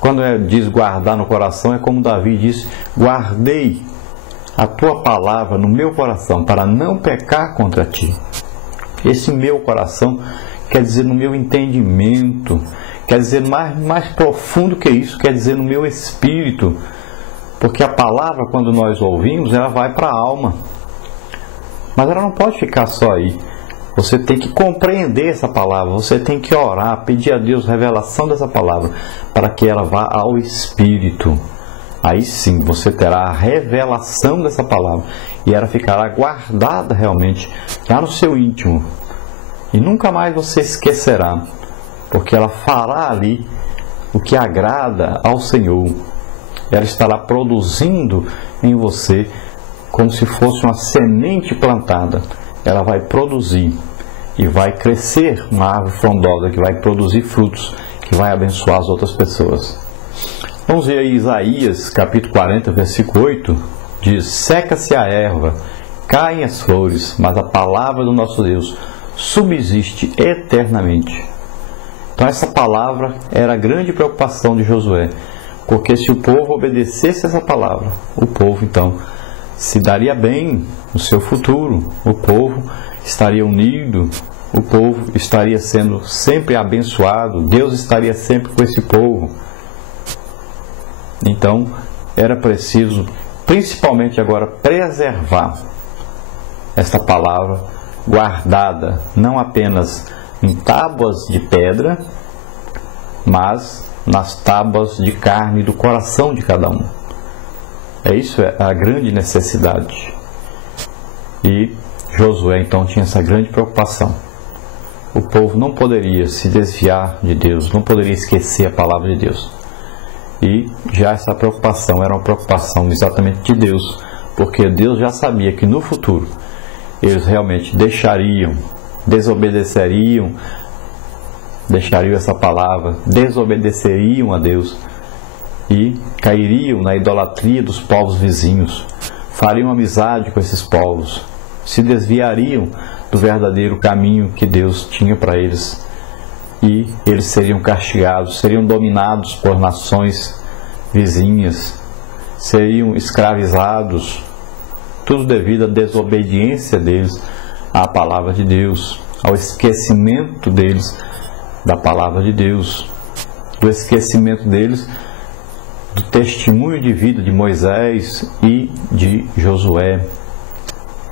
Quando diz guardar no coração, é como Davi disse: guardei a tua palavra no meu coração para não pecar contra ti. Esse meu coração quer dizer no meu entendimento, quer dizer mais profundo que isso, quer dizer no meu espírito. Porque a palavra, quando nós ouvimos, ela vai para a alma. Mas ela não pode ficar só aí. Você tem que compreender essa palavra, você tem que orar, pedir a Deus revelação dessa palavra, para que ela vá ao espírito. Aí sim, você terá a revelação dessa palavra, e ela ficará guardada realmente, lá no seu íntimo. E nunca mais você esquecerá, porque ela fará ali o que agrada ao Senhor. Ela estará produzindo em você como se fosse uma semente plantada. Ela vai produzir e vai crescer uma árvore frondosa que vai produzir frutos, que vai abençoar as outras pessoas. Vamos ver aí Isaías capítulo 40, versículo 8, diz: seca-se a erva, caem as flores, mas a palavra do nosso Deus subsiste eternamente. Então essa palavra era a grande preocupação de Josué, porque se o povo obedecesse essa palavra, o povo então se daria bem no seu futuro, o povo estaria unido, o povo estaria sendo sempre abençoado, Deus estaria sempre com esse povo. Então era preciso, principalmente agora, preservar esta palavra guardada, não apenas em tábuas de pedra, mas nas tábuas de carne do coração de cada um. Isso é a grande necessidade. E Josué então tinha essa grande preocupação. O povo não poderia se desviar de Deus, não poderia esquecer a palavra de Deus. E já essa preocupação era uma preocupação exatamente de Deus, porque Deus já sabia que no futuro eles realmente deixariam essa palavra, desobedeceriam a Deus e cairiam na idolatria dos povos vizinhos, fariam amizade com esses povos, se desviariam do verdadeiro caminho que Deus tinha para eles, e eles seriam castigados, seriam dominados por nações vizinhas, seriam escravizados, tudo devido à desobediência deles à palavra de Deus, ao esquecimento deles da palavra de Deus, do esquecimento deles do testemunho de vida de Moisés e de Josué.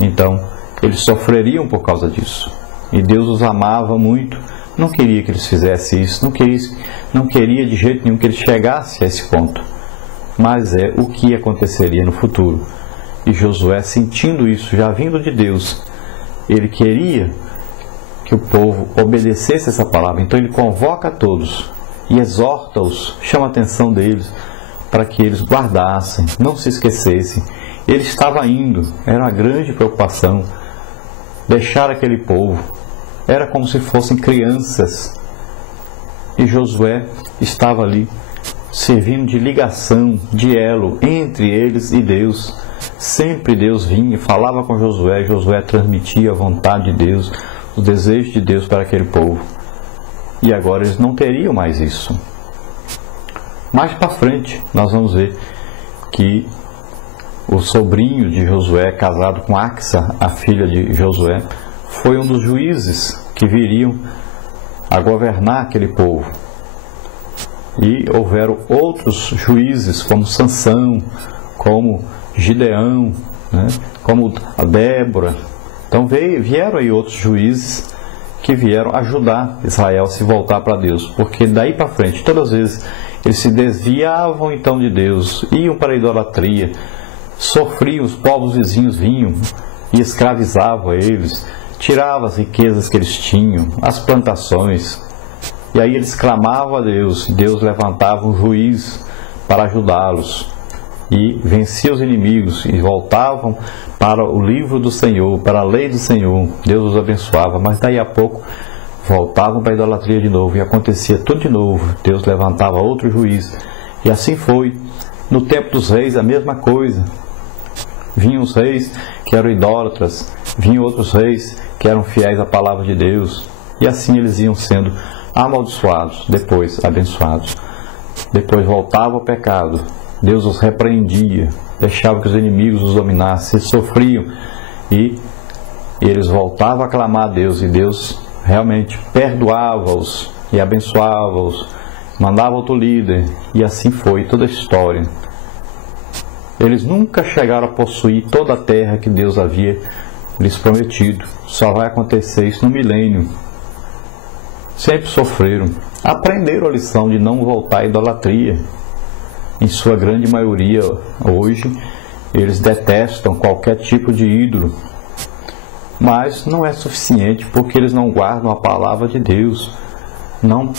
Então, eles sofreriam por causa disso. E Deus os amava muito, não queria que eles fizessem isso, não queria de jeito nenhum que eles chegassem a esse ponto. Mas é o que aconteceria no futuro. E Josué, sentindo isso, já vindo de Deus, ele queria que o povo obedecesse essa palavra. Então ele convoca a todos e exorta-os, chama a atenção deles, para que eles guardassem, não se esquecessem. Ele estava indo, era uma grande preocupação deixar aquele povo, era como se fossem crianças, e Josué estava ali servindo de ligação, de elo entre eles e Deus. Sempre Deus vinha e falava com Josué, Josué transmitia a vontade de Deus, o desejo de Deus para aquele povo. E agora eles não teriam mais isso. Mais para frente, nós vamos ver que o sobrinho de Josué, casado com Axa, a filha de Josué, foi um dos juízes que viriam a governar aquele povo. E houveram outros juízes, como Sansão, como Gideão, como a Débora. Então vieram aí outros juízes que vieram ajudar Israel a se voltar para Deus, porque daí para frente, todas as vezes, eles se desviavam então de Deus, iam para a idolatria, sofriam, os povos vizinhos vinham e escravizavam eles, tiravam as riquezas que eles tinham, as plantações, e aí eles clamavam a Deus, e Deus levantava um juiz para ajudá-los, e vencia os inimigos, e voltavam para o livro do Senhor, para a lei do Senhor. Deus os abençoava, mas daí a pouco voltavam para a idolatria de novo, e acontecia tudo de novo. Deus levantava outro juiz, e assim foi. No tempo dos reis, a mesma coisa. Vinham os reis que eram idólatras, vinham outros reis que eram fiéis à palavra de Deus, e assim eles iam sendo amaldiçoados, depois abençoados. depois voltavam ao pecado, Deus os repreendia, deixava que os inimigos os dominassem, eles sofriam e eles voltavam a clamar a Deus, e Deus realmente perdoava-os e abençoava-os, mandava outro líder, e assim foi toda a história. Eles nunca chegaram a possuir toda a terra que Deus havia lhes prometido. Só vai acontecer isso no milênio. Sempre sofreram. Aprenderam a lição de não voltar à idolatria. Em sua grande maioria, hoje, eles detestam qualquer tipo de ídolo. Mas não é suficiente, porque eles não guardam a palavra de Deus, não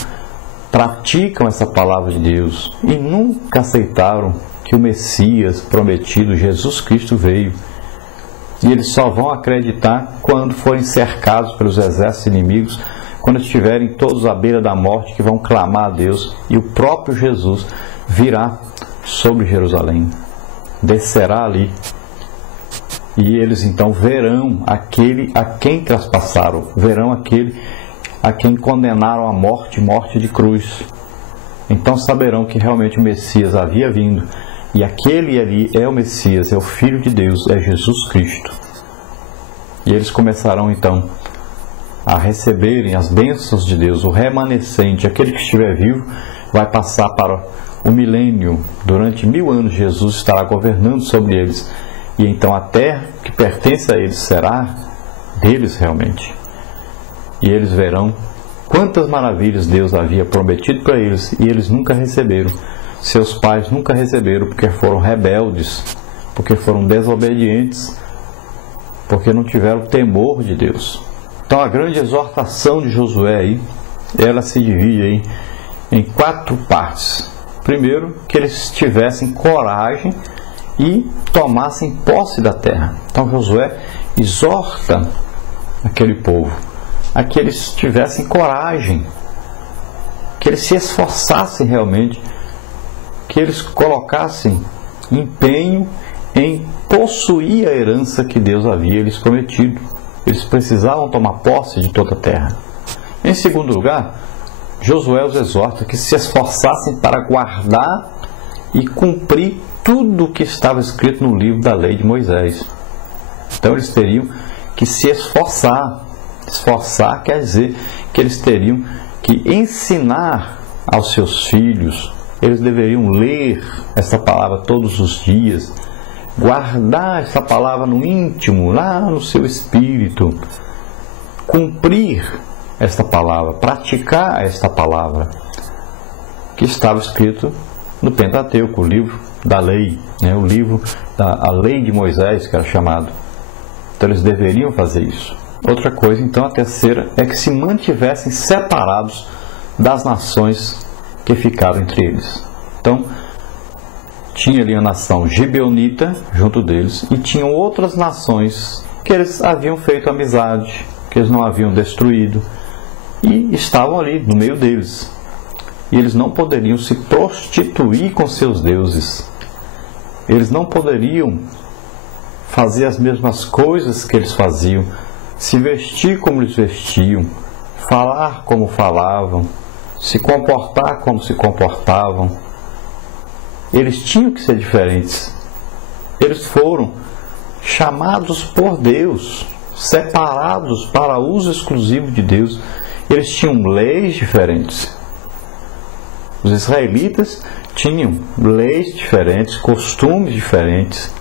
praticam essa palavra de Deus e nunca aceitaram que o Messias prometido, Jesus Cristo, veio. E eles só vão acreditar quando forem cercados pelos exércitos inimigos, quando estiverem todos à beira da morte, que vão clamar a Deus, e o próprio Jesus virá sobre Jerusalém, descerá ali, e eles então verão aquele a quem traspassaram, verão aquele a quem condenaram à morte, morte de cruz. Então saberão que realmente o Messias havia vindo, e aquele ali é o Messias, é o Filho de Deus, é Jesus Cristo. E eles começarão então a receberem as bênçãos de Deus, o remanescente, aquele que estiver vivo, vai passar para o milênio. Durante 1000 anos Jesus estará governando sobre eles, e então a terra que pertence a eles será deles realmente. E eles verão quantas maravilhas Deus havia prometido para eles, e eles nunca receberam. Seus pais nunca receberam, porque foram rebeldes, porque foram desobedientes, porque não tiveram temor de Deus. Então a grande exortação de Josué aí, ela se divide aí em 4 partes. Primeiro, que eles tivessem coragem e tomassem posse da terra. Então Josué exorta aquele povo a que eles tivessem coragem, que eles se esforçassem realmente, que eles colocassem empenho em possuir a herança que Deus havia lhes prometido. Eles precisavam tomar posse de toda a terra. Em segundo lugar, Josué os exorta que se esforçassem para guardar e cumprir tudo o que estava escrito no livro da lei de Moisés. Então eles teriam que se esforçar. Esforçar quer dizer que eles teriam que ensinar aos seus filhos, eles deveriam ler essa palavra todos os dias, guardar essa palavra no íntimo, lá no seu espírito, cumprir esta palavra, praticar esta palavra que estava escrito no Pentateuco, o livro da lei, o livro da lei de Moisés, que era chamado. Então eles deveriam fazer isso. Outra coisa, então, a terceira, é que se mantivessem separados das nações que ficaram entre eles. Então, tinha ali a nação gibeonita junto deles, e tinham outras nações que eles haviam feito amizade, que eles não haviam destruído, e estavam ali no meio deles. E eles não poderiam se prostituir com seus deuses. Eles não poderiam fazer as mesmas coisas que eles faziam, se vestir como eles vestiam, falar como falavam, se comportar como se comportavam. Eles tinham que ser diferentes. Eles foram chamados por Deus, separados para uso exclusivo de Deus. Eles tinham leis diferentes. Os israelitas tinham leis diferentes, costumes diferentes,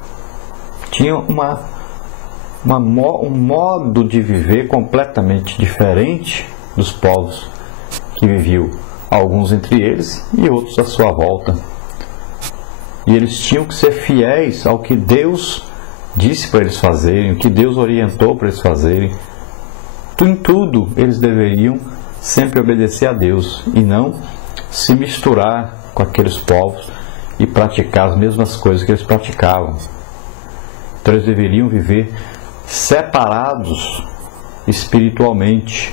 tinham um modo de viver completamente diferente dos povos que viviam, alguns entre eles e outros à sua volta. E eles tinham que ser fiéis ao que Deus disse para eles fazerem, o que Deus orientou para eles fazerem. Em tudo eles deveriam sempre obedecer a Deus e não se misturar com aqueles povos e praticar as mesmas coisas que eles praticavam. Então eles deveriam viver separados espiritualmente,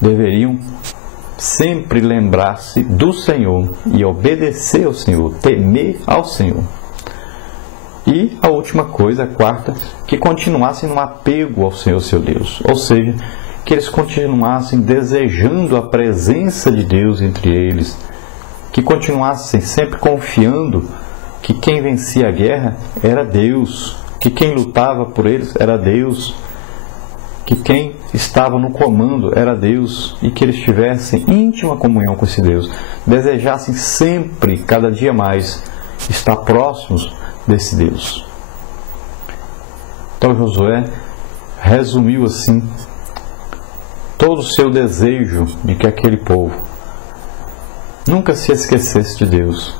deveriam sempre lembrar-se do Senhor e obedecer ao Senhor, temer ao Senhor. E a última coisa, a quarta, que continuassem no apego ao Senhor seu Deus, ou seja, que eles continuassem desejando a presença de Deus entre eles, que continuassem sempre confiando que quem vencia a guerra era Deus, que quem lutava por eles era Deus, que quem estava no comando era Deus, e que eles tivessem íntima comunhão com esse Deus, desejassem sempre, cada dia mais, estar próximos desse Deus. Então Josué resumiu assim todo o seu desejo de que aquele povo nunca se esquecesse de Deus,